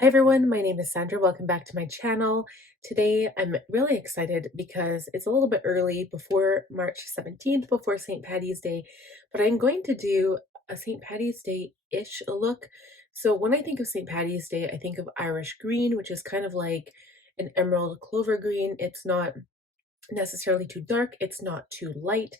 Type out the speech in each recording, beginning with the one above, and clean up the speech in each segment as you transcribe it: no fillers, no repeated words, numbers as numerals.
Hi everyone, my name is Sandra. Welcome back to my channel. Today I'm really excited because it's a little bit early before March 17th, before St. Patty's Day, but I'm going to do a St. Patty's Day-ish look. So when I think of St. Patty's Day, I think of Irish green, which is kind of like an emerald clover green. It's not necessarily too dark, it's not too light.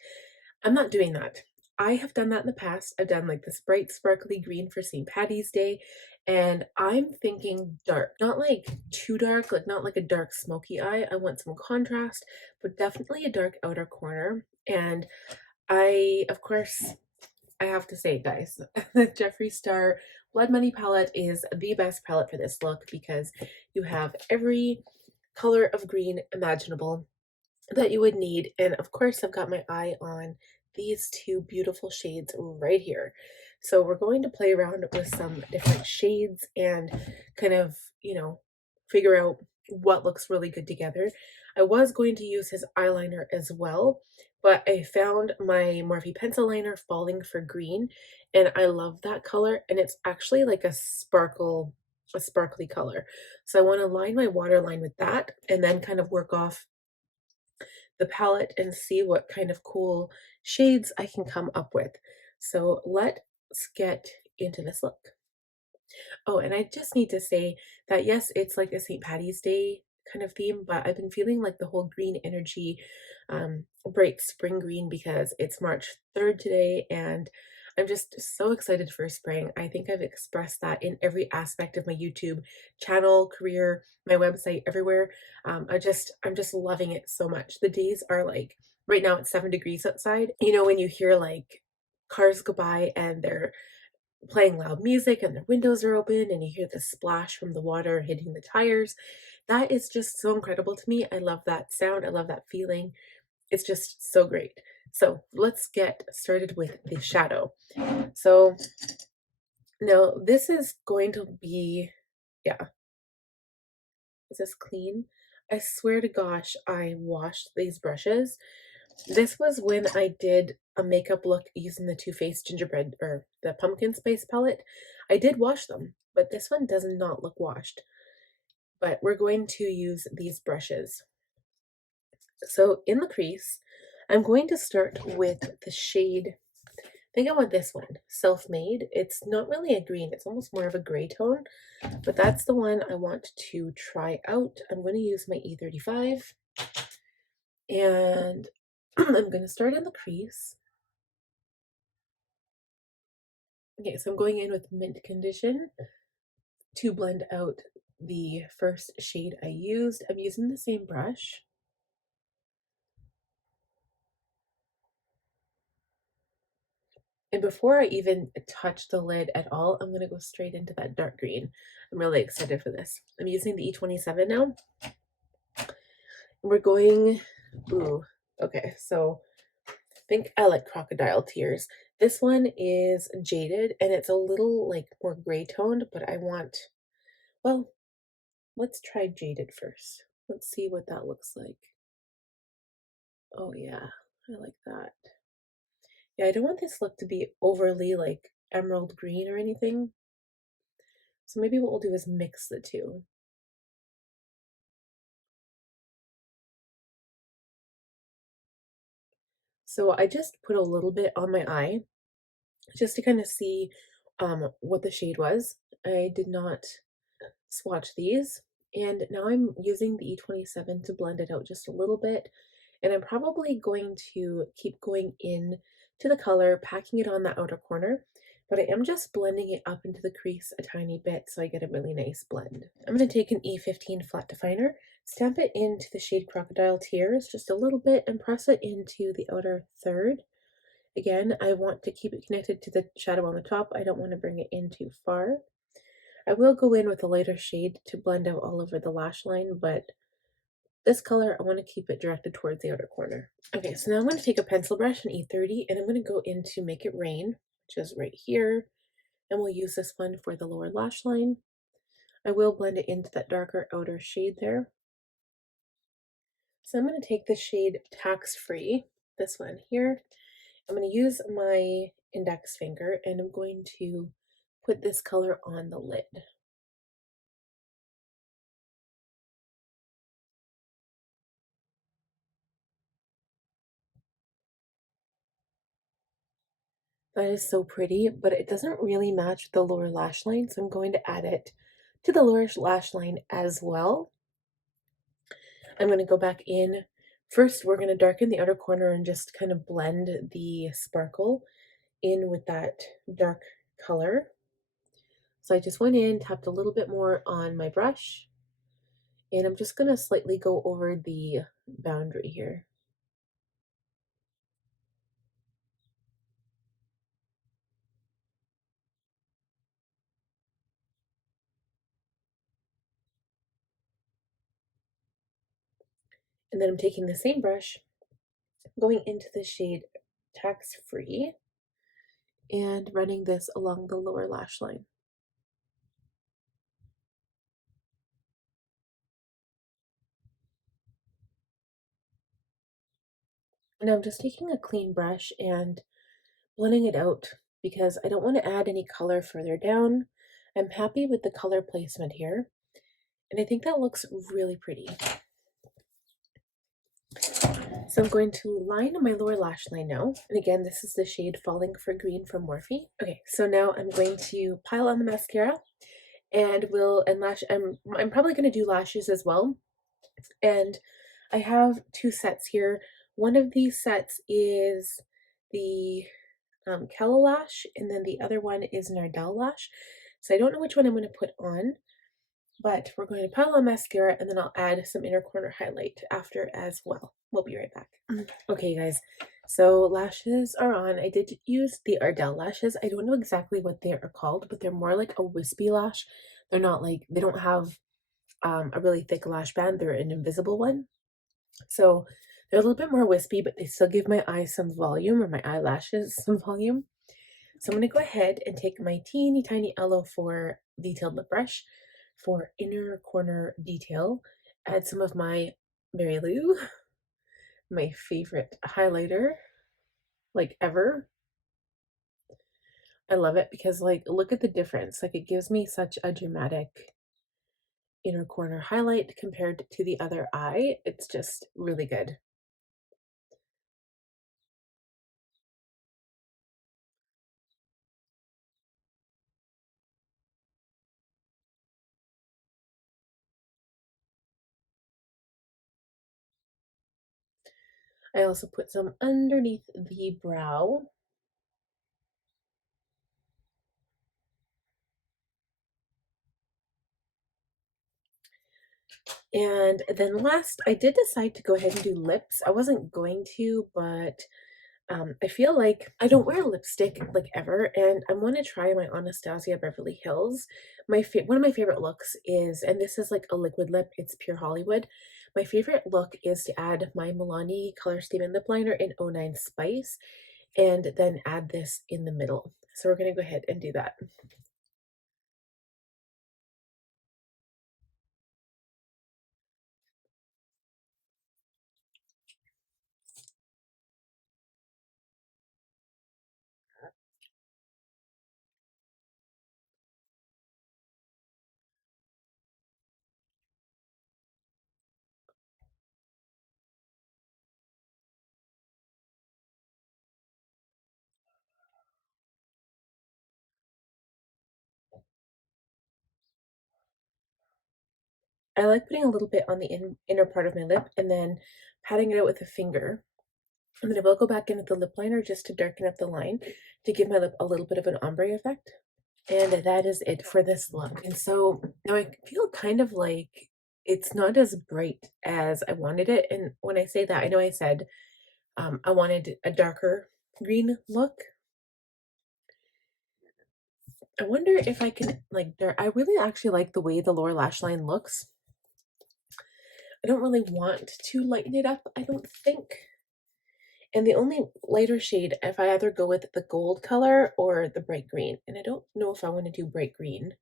I'm not doing that. I have done that in the past. I've done like this bright sparkly green for St. Patty's Day, and I'm thinking dark. Not like too dark, like not like a dark smoky eye. I want some contrast, but definitely a dark outer corner. And of course, I have to say, guys, the Jeffree Star Blood Money palette is the best palette for this look because you have every color of green imaginable that you would need. And of course, I've got my eye on these two beautiful shades right here. So we're going to play around with some different shades and kind of, figure out what looks really good together. I was going to use his eyeliner as well, but I found my Morphe pencil liner falling for green, and I love that color, and it's actually like a sparkly color. So I want to line my waterline with that and then kind of work off the palette and see what kind of cool shades I can come up with. So let's get into this look. Oh, and I just need to say that yes, it's like a St. Patty's Day kind of theme, but I've been feeling like the whole green energy, bright spring green, because it's March 3rd today, and I'm just so excited for spring. I think I've expressed that in every aspect of my YouTube channel, career, my website, everywhere. I'm just loving it so much. The days are like, right now it's 7 degrees outside. You know, when you hear like cars go by and they're playing loud music and their windows are open and you hear the splash from the water hitting the tires. That is just so incredible to me. I love that sound. I love that feeling. It's just so great. So let's get started with the shadow. So now this is going to be, yeah, is this clean? I swear to gosh, I washed these brushes. This was when I did a makeup look using the Too Faced gingerbread or the pumpkin spice palette. I did wash them, but this one does not look washed. But we're going to use these brushes. So in the crease, I'm going to start with the shade, I think I want this one, Self-Made. It's not really a green, it's almost more of a gray tone, but that's the one I want to try out. I'm going to use my E35, and I'm going to start in the crease. Okay, so I'm going in with Mint Condition to blend out the first shade I used. I'm using the same brush. And before I even touch the lid at all, I'm going to go straight into that dark green. I'm really excited for this. I'm using the E27 now. We're going, ooh, okay, so I think I like Crocodile Tears. This one is Jaded, and it's a little like more gray toned, but I want, well, let's try Jaded first. Let's see what that looks like. Oh yeah, I like that. Yeah, I don't want this look to be overly like emerald green or anything. So maybe what we'll do is mix the two. So I just put a little bit on my eye just to kind of see what the shade was. I did not swatch these. And now I'm using the E27 to blend it out just a little bit. And I'm probably going to keep going in to the color, packing it on the outer corner, but I am just blending it up into the crease a tiny bit so I get a really nice blend. I'm going to take an E15 flat definer, stamp it into the shade Crocodile Tears just a little bit, and press it into the outer third. Again, I want to keep it connected to the shadow on the top. I don't want to bring it in too far. I will go in with a lighter shade to blend out all over the lash line, but this color, I want to keep it directed towards the outer corner. Okay, so now I'm going to take a pencil brush, an E30, and I'm going to go into Make It Rain, which is right here, and we'll use this one for the lower lash line. I will blend it into that darker outer shade there. So I'm going to take the shade Tax Free, this one here. I'm going to use my index finger, and I'm going to put this color on the lid. That is so pretty, but it doesn't really match the lower lash line, so I'm going to add it to the lower lash line as well. I'm going to go back in. First, we're going to darken the outer corner and just kind of blend the sparkle in with that dark color. So I just went in, tapped a little bit more on my brush, and I'm just going to slightly go over the boundary here. And then I'm taking the same brush, going into the shade Tax Free, and running this along the lower lash line. And I'm just taking a clean brush and blending it out because I don't want to add any color further down. I'm happy with the color placement here, and I think that looks really pretty. So I'm going to line my lower lash line now. And again, this is the shade Falling for Green from Morphe. Okay, so now I'm going to pile on the mascara and I'm probably going to do lashes as well. And I have two sets here. One of these sets is the Calla Lash, and then the other one is an Ardell Lash. So I don't know which one I'm going to put on, but we're going to pile on mascara, and then I'll add some inner corner highlight after as well. We'll be right back. Okay, guys, so lashes are on. I did use the Ardell lashes. I don't know exactly what they are called, but they're more like a wispy lash. They're not like, they don't have a really thick lash band. They're an invisible one. So they're a little bit more wispy, but they still give my eyes some volume, or my eyelashes some volume. So I'm going to go ahead and take my teeny tiny Aloe4 detailed lip brush for inner corner detail. Add some of my Mary Lou, my favorite highlighter, like ever. I love it because, like, look at the difference. Like, it gives me such a dramatic inner corner highlight compared to the other eye. It's just really good. I also put some underneath the brow. And then last, I did decide to go ahead and do lips. I wasn't going to, but I feel like I don't wear lipstick like ever, and I want to try my Anastasia Beverly Hills. One of my favorite looks is, and this is like a liquid lip, it's pure Hollywood. My favorite look is to add my Milani Color Statement Lip Liner in 09 Spice, and then add this in the middle. So we're going to go ahead and do that. I like putting a little bit on the inner part of my lip and then patting it out with a finger. And then I will go back in with the lip liner just to darken up the line to give my lip a little bit of an ombre effect. And that is it for this look. And so now I feel kind of like it's not as bright as I wanted it. And when I say that, I know I said I wanted a darker green look. I wonder if I can I really actually like the way the lower lash line looks. I don't really want to lighten it up, I don't think. And the only lighter shade, if I either go with the gold color or the bright green. And I don't know if I want to do bright green.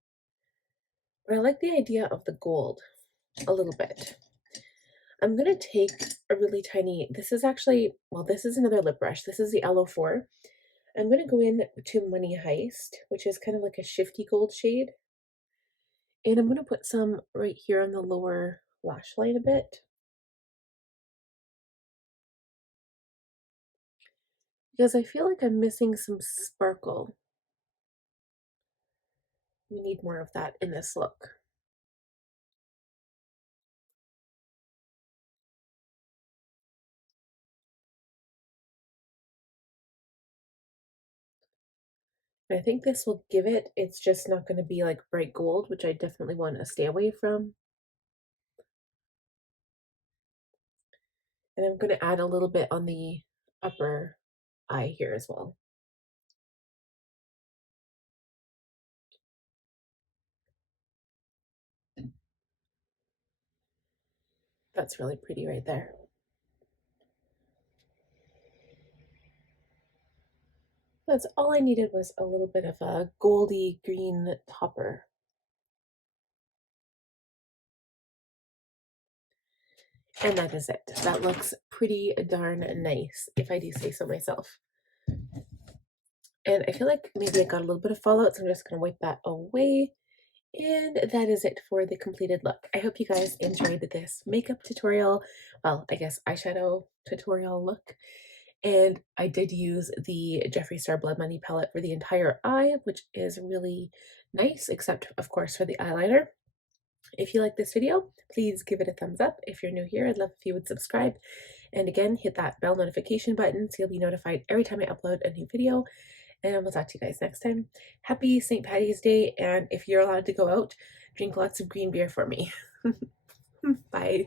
But I like the idea of the gold a little bit. I'm going to take a really tiny, this is actually, well, this is another lip brush. This is the Aloe4. I'm going to go in to Money Heist, which is kind of like a shifty gold shade. And I'm going to put some right here on the lower lash line a bit. because I feel like I'm missing some sparkle. We need more of that in this look. And I think this will give it, it's just not going to be like bright gold, which I definitely want to stay away from. And I'm going to add a little bit on the upper eye here as well. That's really pretty right there. That's all I needed, was a little bit of a goldy green topper. And that is it. That looks pretty darn nice, if I do say so myself. And I feel like maybe I got a little bit of fallout, so I'm just going to wipe that away. And that is it for the completed look. I hope you guys enjoyed this makeup tutorial. Well, I guess eyeshadow tutorial look. And I did use the Jeffree Star Blood Money palette for the entire eye, which is really nice, except of course for the eyeliner. If you like this video, please give it a thumbs up. If you're new here, I'd love if you would subscribe. And again, hit that bell notification button so you'll be notified every time I upload a new video. And we'll talk to you guys next time. Happy St. Patty's Day, and if you're allowed to go out, drink lots of green beer for me. Bye.